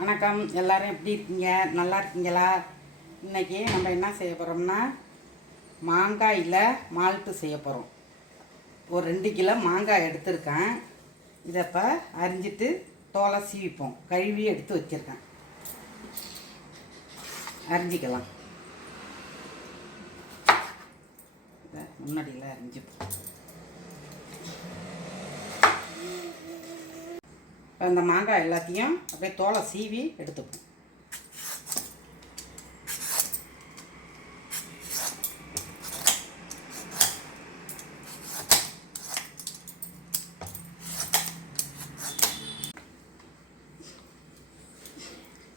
வணக்கம். எல்லோரும் எப்படி இருக்கீங்க? நல்லா இருக்கீங்களா? இன்றைக்கி நம்ம என்ன செய்ய போகிறோம்னா மாங்காயில் மால்ட்டு செய்ய போகிறோம் ஒரு ரெண்டு கிலோ மாங்காய் எடுத்திருக்கேன். இதை இப்போ அரிஞ்சிட்டு தோலை சீவிப்போம். கழுவி எடுத்து வச்சுருக்கேன். அரிஞ்சிக்கலாம். முன்னாடியெல்லாம் அரிஞ்சிப்போம். அந்த மாங்காய் எல்லாத்தையும் அப்படியே தோலை சீவி எடுத்துப்போம்.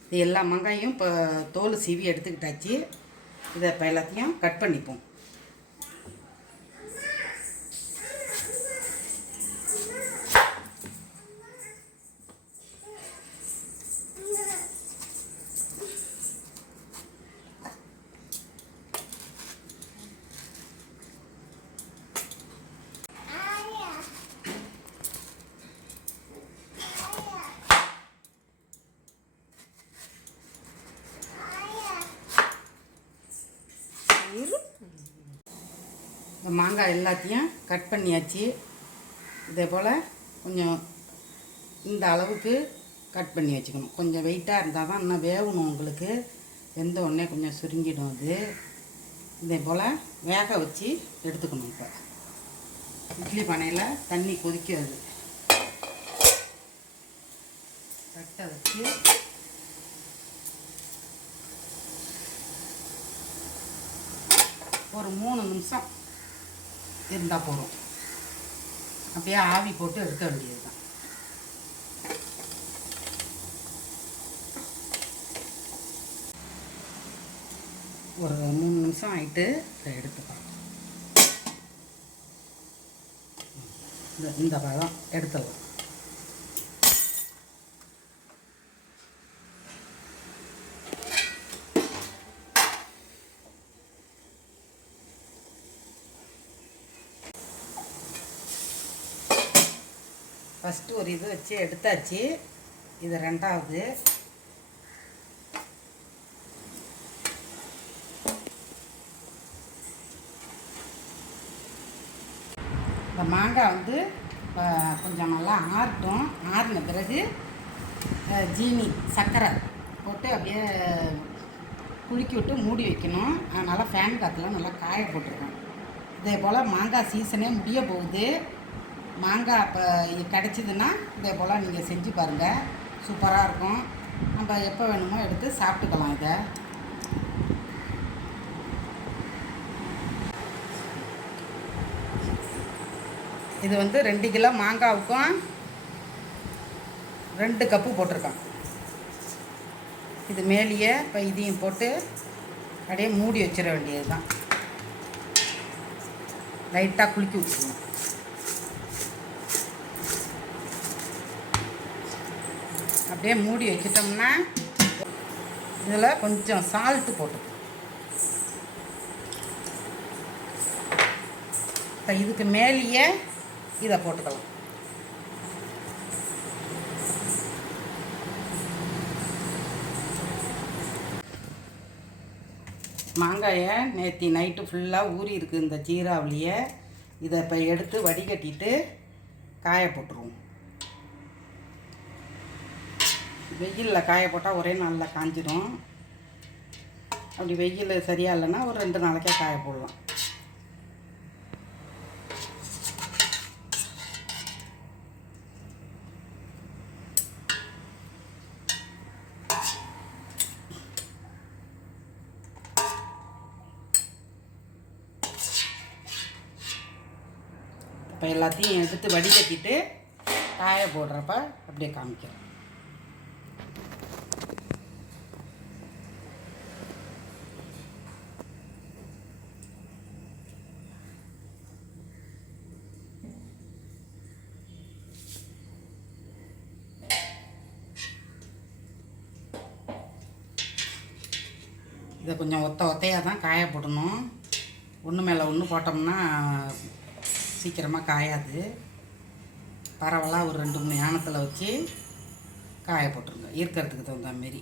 இது எல்லா மாங்காயும் இப்போ தோல் சீவி எடுத்துக்கிட்டாச்சு. இதை இப்போ எல்லாத்தையும் கட் பண்ணிப்போம். இந்த மாங்காய் எல்லாத்தையும் கட் பண்ணியாச்சு. இதே போல் கொஞ்சம் இந்த அளவுக்கு கட் பண்ணி வச்சுக்கணும். கொஞ்சம் வெயிட்டாக இருந்தால் தான் இன்னும் வேகணும் உங்களுக்கு. வெந்த உடனே கொஞ்சம் சுருங்கிடும் அது. இதே போல் வேக வச்சு எடுத்துக்கணும் இப்போ. இட்லி பானையில் தண்ணி கொதிக்காது. தட்டை வச்சு ஒரு மூணு நிமிஷம் இருந்தால் போதும். அப்படியே ஆவி போட்டு எடுக்க வேண்டியது தான் ஒரு மூணு நிமிஷம் ஆகிட்டு இதை எடுத்துக்கலாம் இந்த- இந்த பழம் எடுத்துடலாம் ஃபஸ்ட்டு ஒரு இது வச்சு எடுத்தாச்சு. இது ரெண்டாவது. இந்த மாங்காய் வந்து கொஞ்சம் நல்லா ஆறட்டும். ஆறின பிறகு ஜீனி சர்க்கரை போட்டு அப்படியே குலுக்கி விட்டு மூடி வைக்கணும். அதனால் ஃபேன் காற்றுலாம் நல்லா காய போட்டுருக்கோம் இதே போல் மாங்காய் சீசனே முடிய போகுது. மாங்காய் இப்போ கிடச்சிதுன்னா இதே போல் நீங்கள் செஞ்சு பாருங்கள் சூப்பராக இருக்கும். நம்ம எப்போ வேணுமோ எடுத்து சாப்பிட்டுக்கலாம் இதை. இது வந்து ரெண்டு கிலோ மாங்காவுக்கும் ரெண்டு கப்பு போட்டிருக்கோம் இது மேலேயே இப்போ இதையும் போட்டு அப்படியே மூடி வச்சிட வேண்டியது தான் லைட்டாக குலுக்கி விட்டுருவோம். அப்படியே மூடி வச்சிட்டோம்னா இதில் கொஞ்சம் சால்ட்டு போட்டு. இப்போ இதுக்கு மேலேயே இதை போட்டுக்கலாம். மாங்காயை நேற்று நைட்டு ஃபுல்லாக ஊறி இருக்குது இந்த ஜீராவிலேயே. இதை இப்போ எடுத்து வடிகட்டிட்டு காய போட்டுருவோம். வெயிலில் காய போட்டால் ஒரே நாளில் காஞ்சிடும் அப்படி வெயில் சரியா இல்லைன்னா ஒரு ரெண்டு நாளைக்கே காய போடலாம். இப்போ எல்லாத்தையும் எடுத்து வடிகட்டிட்டு காய போடுறப்ப அப்படியே காமிக்கிறேன். இதை கொஞ்சம் ஒத்த ஒத்தையாக தான் காய போடணும். ஒன்று மேலே ஒன்று போட்டோம்னா சீக்கிரமாக காயாது. பரவலாக ஒரு ரெண்டு மூணு யானத்தில் வச்சு காய போட்டுருங்க. இருக்கிறதுக்கு தகுந்த மாரி.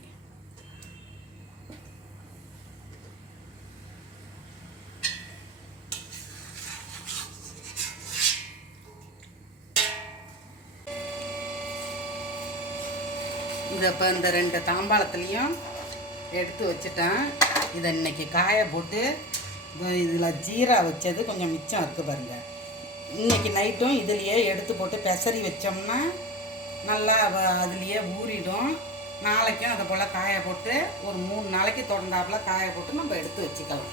இதை இப்போ இந்த ரெண்டு தாம்பாளத்துலேயும் எடுத்து வச்சுட்டேன். இதை இன்னைக்கு காய போட்டு இதில் ஜீரா வச்சது கொஞ்சம் மிச்சம் இருக்குது பாருங்க. இன்னைக்கு நைட்டும் இதுலேயே எடுத்து போட்டு பெசரி வச்சோம்னா நல்லா அதுலேயே ஊறிடும். நாளைக்கும் அதை போல் காய போட்டு ஒரு மூணு நாளைக்கு தொடர்ந்தாப்புல காய போட்டு நம்ம எடுத்து வச்சுக்கலாம்.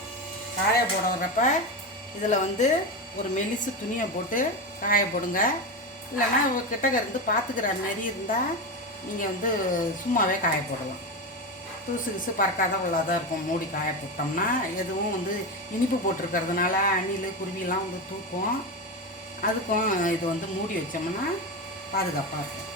காய போடுறப்ப இதில் வந்து ஒரு மெலிசு துணியை போட்டு காய போடுங்க. இல்லைன்னா கிட்டக்க இருந்து பார்த்துக்கிற மாதிரி இருந்தால் நீங்கள் வந்து சும்மாவே காய போடலாம். தூசு கிசு பறக்காத உள்ளதாக இருக்கும். மூடி காய போட்டோம்னா எதுவும் வந்து இனிப்பு போட்டிருக்கிறதுனால அணில் குருவிலாம் வந்து தூக்கும். அதுக்கும் இது வந்து மூடி வச்சோம்னா பாதுகாப்பாக இருக்கும்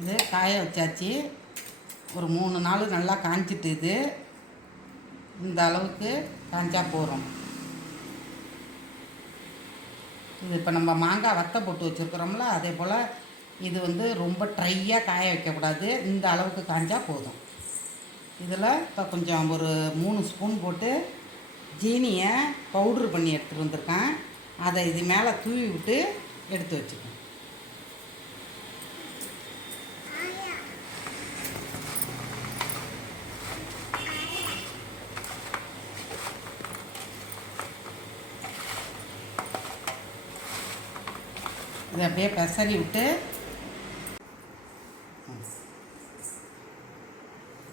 இது காய வச்சாச்சு. ஒரு மூணு நாள் நல்லா காஞ்சிட்டு இது இந்த அளவுக்கு காஞ்சா போகிறோம் இது இப்போ நம்ம மாங்காய் வத்தை போட்டு வச்சுருக்குறோம்ல அதே போல் இது வந்து ரொம்ப ட்ரையாக காய வைக்கக்கூடாது. இந்த அளவுக்கு காஞ்சா போதும். இதில் இப்போ கொஞ்சம் ஒரு மூணு ஸ்பூன் போட்டு ஜீனியை பவுட்ரு பண்ணி எடுத்துகிட்டு வந்திருக்கேன். அதை இது மேலே தூவி விட்டு எடுத்து வச்சுக்கேன் இதை அப்படியே பெசரி விட்டு.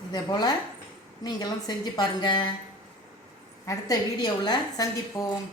இதே போல் நீங்களும் செஞ்சு பாருங்கள் அடுத்த வீடியோவில் சந்திப்போம்.